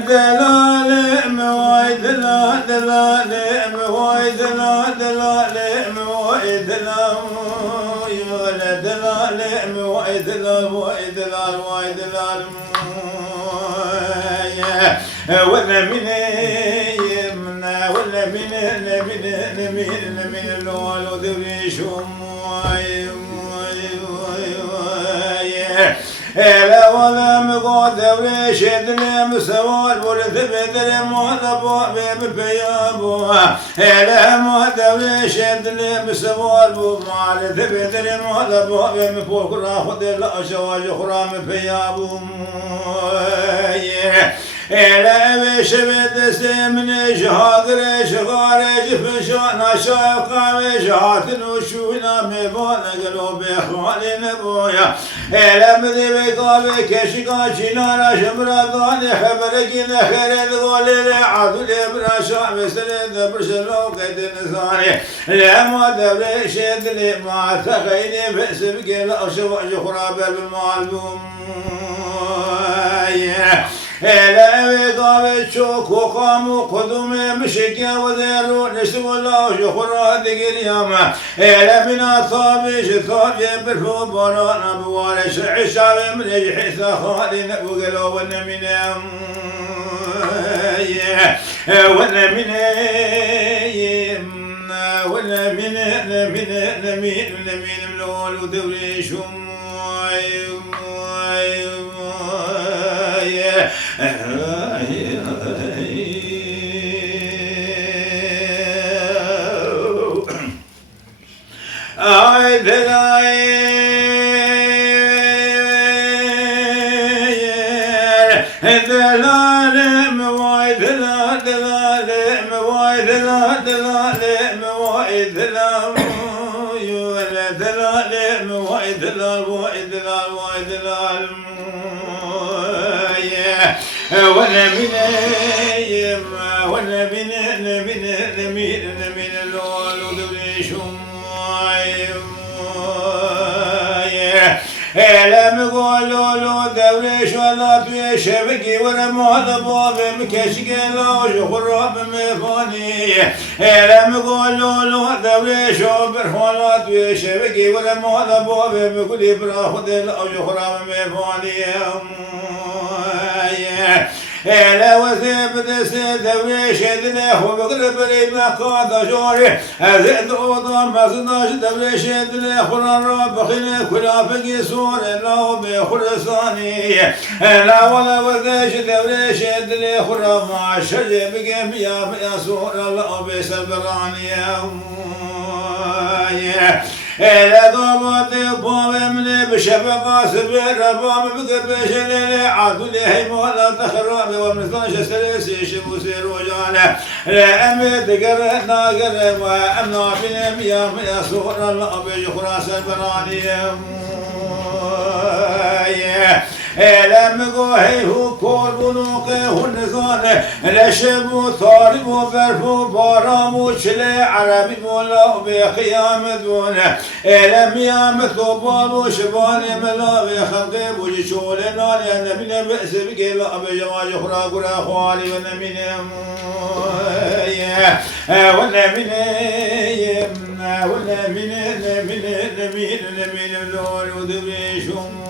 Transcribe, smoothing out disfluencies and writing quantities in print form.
دلالم واي دلالم واي دلالم واي دلالم يا دلالم واي دلالم واي دلالم واي دلالم ولا من يمنا ولا من الولد ذريشهم لا ولا مقعد وليش يدني مسوال ولد بدري مهضب بيابوها لا مهضب وليش يدني مسوال بمعرض بدري مهضب بفوق راخد الأشواج خرام بيابوها لا بيش بدستي من شهادر شغارج فشان شاقا وشهات وشونا مبانا قلوب اخواني نبويا لا مدي بقابي كشكا شنانا شمراداني خبرك نخير الغولي لعادو لبرا شعب سرد برسلو قيد النساني لا ما دبري شدني ما تخيني بأسبك لا شواج خراب المعلوم لا وقابل شوك وقام قدوم مشكا وذيرو نسو الله شخرا ذكر ياما لا من أصابي شطاب يبرفو برانا بوالش عشاب من يجحي سخالي نبقلو ونمين ونمين ونمين ملول ودوريشم وانا من الولد وليشم لا مقولوا له دوريش ولا بيش بقي ولا مهضب بمكشك لا شخراب مفاني لا مقولوا له دوريش ولا بيش بقي ولا مهضب بمكل براخد لا شخراب مفاني لا وثيب دسي دوريش دله وبقلب لي بقاد جوري أزيد أوضا ما صداش دوريش دله خلال رب خلي كلا بقي سور لا بخرساني لا ولا وذاش دوريش دله خلال مع الشجر بقي بيا سور لا بسبراني لا ضابطي وبابي مني بشفقة سبيل ربام بقبش ليلي عادوا لي مولا تخرابي ومنثناش سلسي شبوسي رجالة لا أمي تقرأ ناقر وأمنا بني ميا سور الله بيخراس البراني لم قوهي هو كور بنوقي هو النظام لشبو طارب وبرفو بارام وشلي عربي مولا بقيام دونه لم يامت وبال وشباني ملا بخلقي وجشول ناري أنا من بأس بقيلا بجواج خراق وراخوالي ونمين ونمين ونمين اللول وذبيشم